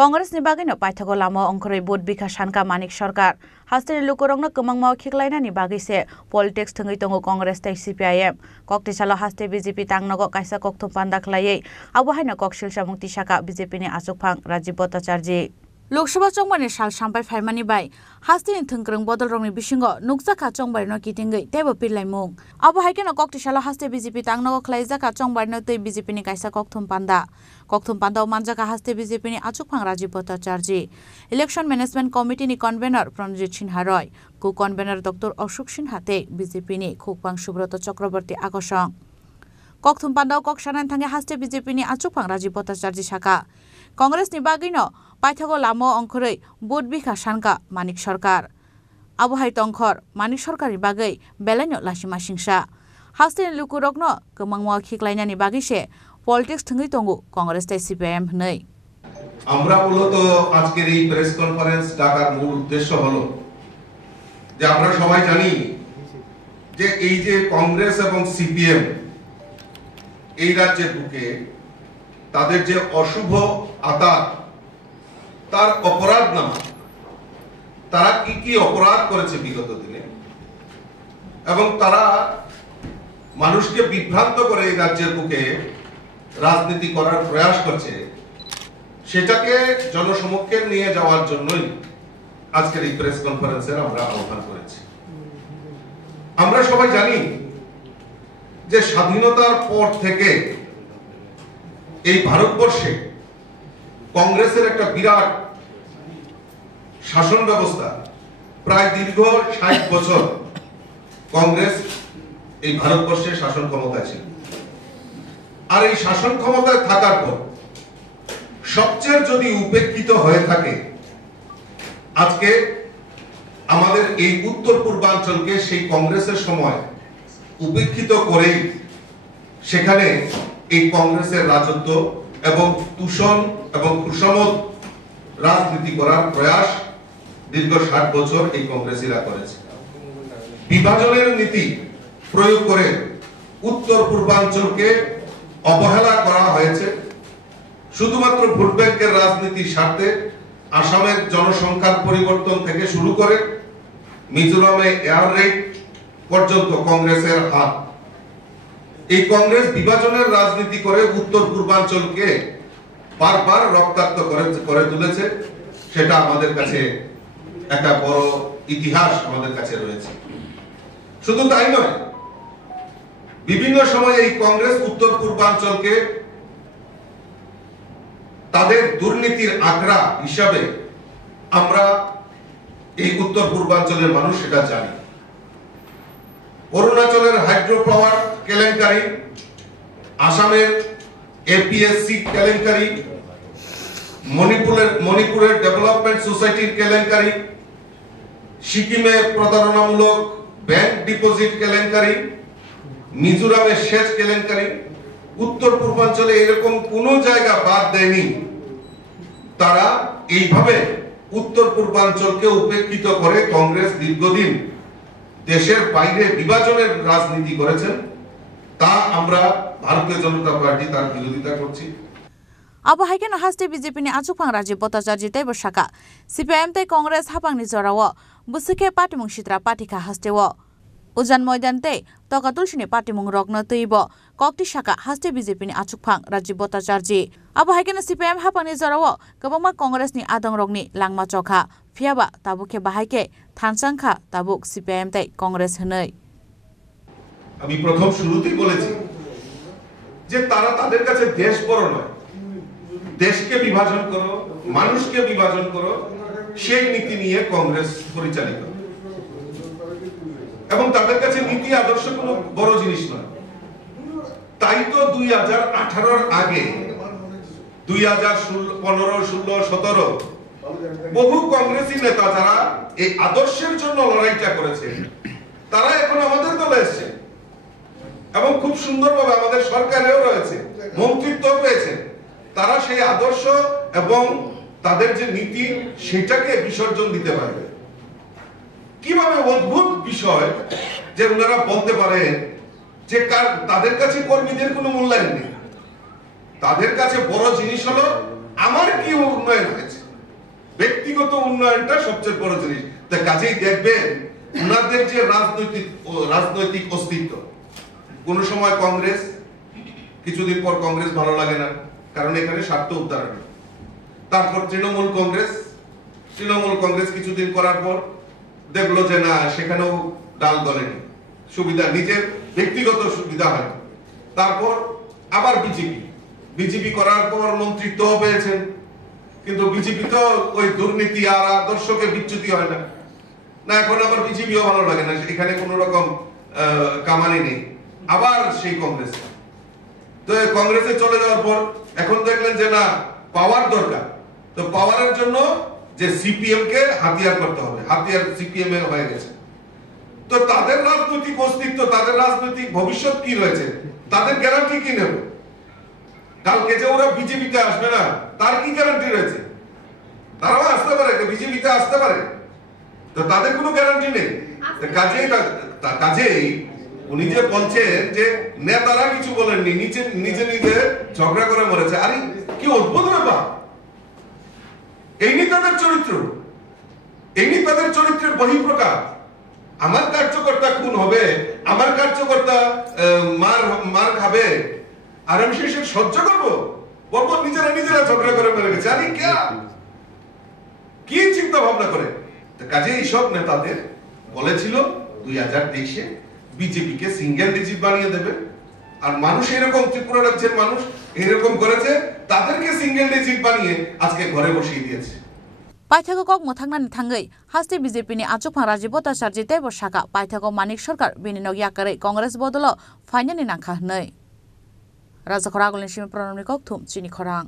Congress ni bagino paithago lamo ongkhoroi bot bikha sanka manik sarkar hasteni lukurongno kwmangma khiklaina ni bagi se politics thungui tongo Congress tai CPIM kokti salo haste BJP tangnogo kaisa kokthum panda khlaiei abo haina koksil samungti saka BJP ni asukphang Rajiv Bhattacharjee Lok Sabha chongmani sal sampai phaimani bai hasteni thungkrung bodolrongni bisingo nukjaka chongbarino kitingei tebo pirlaimung abo haikeno kokti salo haste BJP tangnogo khlaijaka chongbarino tei BJP ni kaisa kokthum panda manjaka haste BJP ni achukphang Rajiv Bhattacharjee Election Management Committee ni convener Pranjit Sinha Roy co-convener Dr. Ashok Sinha te BJP ni khukpang Subrata Chakraborty akosong kokthum panda koksanan thange haste BJP ni achukphang Rajiv Bhattacharjee saka Congress ni bagino paithago lamo ongkhoroi bot bikha sanka manik sarkar abo hai tongkhor manik sarkar ni bagai belaino lasima singsa haste lukurokno kwmangma khiklaina ni bagi se politics thungui tongo Congress tai CPIM hnei আমরা মূলত আজকের এই press conference ডাকার মূল উদ্দেশ্য হলো যে আমরা সবাই জানি যে এই যে কংগ্রেস এবং সিপিএম এই রাজ্যের বুকে তাদের যে অশুভ আতাত তার অপরাধ নামা তারা কি কি অপরাধ করেছে বিগত দিনে এবং তারা মানুষকে বিভ্রান্ত করে এই রাজ্যের বুকে রাজনীতি করার প্রয়াস করছে সেটাকে জনসমক্ষে নিয়ে যাওয়ার জন্যই আজকের এই প্রেস কনফারেন্সের আমরা আহ্বান করেছি আমরা সবাই জানি যে স্বাধীনতার পর থেকে এই ভারতবর্ষে কংগ্রেসের একটা বিরাট শাসন ব্যবস্থা প্রায় দীর্ঘ 60 বছর কংগ্রেস এই ভারতবর্ষে শাসন ক্ষমতায় ছিল আর এই শাসন ক্ষমতায় থাকার পর সবচেয়ে যদি উপেক্ষিত হয়ে থাকে আজকে আমাদের এই উত্তর পূর্বাঞ্চলকে সেই কংগ্রেসের সময় উপেক্ষিত করেই সেখানে এই কংগ্রেসের রাজত্ব এবং তুষণ এবং কুসমত রাজনীতি করার প্রয়াস দীর্ঘ 60 বছর এই কংগ্রেসীরা করেছে বিভাজনের নীতি প্রয়োগ করে উত্তর পূর্বাঞ্চলকে অবহেলা করা হয়েছে শুধুমাত্র ভোট ব্যাংকের রাজনীতির স্বার্থে আসামের জনসংখ্যার পরিবর্তন থেকে শুরু করে মিজোরামে এয়ার রেড পর্যন্ত কংগ্রেসের হাত এই কংগ্রেস বিভাজনের রাজনীতি করে উত্তর পূর্বাঞ্চলকে বারবার রক্তাক্ত করে তুলেছে সেটা আমাদের কাছে একটা বড় ইতিহাস আমাদের কাছে রয়েছে শুধু তাই নয় বিভিন্ন সময়ে এই কংগ্রেস উত্তর পূর্বাঞ্চলকে তাদের দুর্নীতির আখড়া হিসাবে আমরা এই উত্তর পূর্বাঞ্চলের মানুষ সেটা জানি অরুণাচলের হাইড্রো পাওয়ার কেলেঙ্কারি আসামের এপিএসসি কেলেঙ্কারি মণিপুরের ডেভেলপমেন্ট সোসাইটির কেলেঙ্কারি সিকিমের প্রতারণামূলক ব্যাংক ডিপোজিট কেলেঙ্কারি মিজোরামের সেচ কেলেঙ্কারি উত্তর পূর্বাঞ্চলে এরকম কোন জায়গা বাদ দেয়নি তারা এইভাবে উত্তর পূর্বাঞ্চলকে উপেক্ষিত করে কংগ্রেস দীর্ঘদিন দেশের বাইরে বিভাজনের রাজনীতি করেছেন তা আমরা ভারতীয় জনতা পার্টি তার বিরোধিতা করছি abo haikeno haste BJP ni achukphang Rajiv Bhattacharjee tei saka CPIM tei Congress hapangni jorao busike patimung sitra patika hasteo Ujan Moidan tei Toka Tulsini patimung rokno teibo kokti saka haste BJP ni achukphang Rajiv Bhattacharjee abo haikeno CPIM hapangni jorao kwbangma Congress ni adongrokni langma chokha phiaba tabukhe bahaike thansangkha tabuk CPIM tei Congress hnei আমি প্রথম শুরুতেই বলেছি যে তারা তাদের কাছে দেশ বড় নয় দেশকে বিভাজন করো মানুষকে বিভাজন করো সেই নীতি নিয়ে কংগ্রেস পরিচালিত এবং তাদের কাছে নীতি আদর্শ কোনো বড় জিনিস নয় তাই তো 2018 এর আগে 2015 16 17 বহু কংগ্রেসী নেতা যারা এই আদর্শের জন্য লড়াইটা করেছে তারা এখন আমাদের দলে এসেছে এবং খুব সুন্দরভাবে আমাদের সরকারেও রয়েছে মন্ত্রিত্ব পেয়েছে তারা সেই আদর্শ এবং তাদের যে নীতি সেটাকে বিসর্জন দিতে পারবে কিভাবে অদ্ভুত বিষয় যে ওনারা বলতে পারে যে তাদের কাছে কর্মীদের কোনো মূল্যায়ন নেই তাদের কাছে বড় জিনিস হলো আমার কি উন্নয়ন হয়েছে ব্যক্তিগত উন্নয়নটা সবচেয়ে বড় জিনিস। তা কাজেই দেখবেন ওনাদের যে রাজনৈতিক অস্তিত্ব, কোন সময় কংগ্রেস, কিছুদিন পর কংগ্রেস ভালো লাগে না, কারণ এখানে স্বার্থ উদ্ধারণ। তারপর তৃণমূল কংগ্রেস কিছুদিন করার পর দেখলো যে না, সেখানেও ডাল গলেনি, সুবিধা নিজের ব্যক্তিগত সুবিধা হয়। তারপর আবার বিজেপি করার পর মন্ত্রিত্ব পেয়েছেন, কিন্তু বিজেপি তো ওই দুর্নীতি আর আদর্শকে বিচ্যুতি হয় না, এখন আবার বিজেপিও ভালো লাগে না, এখানে কোন রকম কামানি নেই, আবার সেই কংগ্রেস। তো কংগ্রেসে চলে যাওয়ার পর এখন দেখলেন যে না, পাওয়ার দরকার, তো পাওয়ারের জন্য যে সিপিএম কে হাতিয়ার করতে হবে, হাতিয়ার সিপিএম এর হয়ে গেছে। তো তাদের রাজনৈতিক অস্তিত্ব, তাদের রাজনৈতিক ভবিষ্যৎ কি রয়েছে, তাদের গ্যারান্টি কি নেবে? কালকে যে ওরা বিজেপিতে আসবে না, তার কি গ্যারান্টি রয়েছে? তারাও আসতে পারে, বিজেপিতে আসতে পারে, তো তাদের কোনো গ্যারান্টি নেই। কাজেই উনি যে বলছেন যে নেতারা কিছু বলেননি, নিজে ঝগড়া করে মরেছে, আরে কি অদ্ভুত ব্যাপার! এই নিয়ে তাদের চরিত্র, এই নিয়ে তাদের চরিত্রের বহিঃপ্রকাশ। আমার কার্যকর্তা খুন হবে, আমার কার্যকর্তা মার খাবে, আর আমি সেই সহ্য করবো? বলবো নিজেরা ঝগড়া করে মেরে গেছে। আরে কি চিন্তা ভাবনা করে? কাজে এইসব নেতাদের বলেছিল 2023-এ বিজেপি কে সিঙ্গেল ডিজিট বানিয়ে দেবে, আর মানুষ এরকম, ত্রিপুরা রাজ্যের মানুষ এরকম করেছে, তাদেরকে সিঙ্গেল ডিজিট বানিয়ে আজকে ঘরে বসিয়ে দিয়েছে। পাইথাগক মথাংনানি থাঙ্গै হাস্তে বিজেপিनि आचुकफां राजीव भट्टाचार्य तेब साका पाइथागक मानिक सरकार बिनि नग याकारै कंग्रेस बदल फाइनानि नांखा हनै राजाखरा आगलनि सिम प्रणबनि कक्थुम चिनि खरां।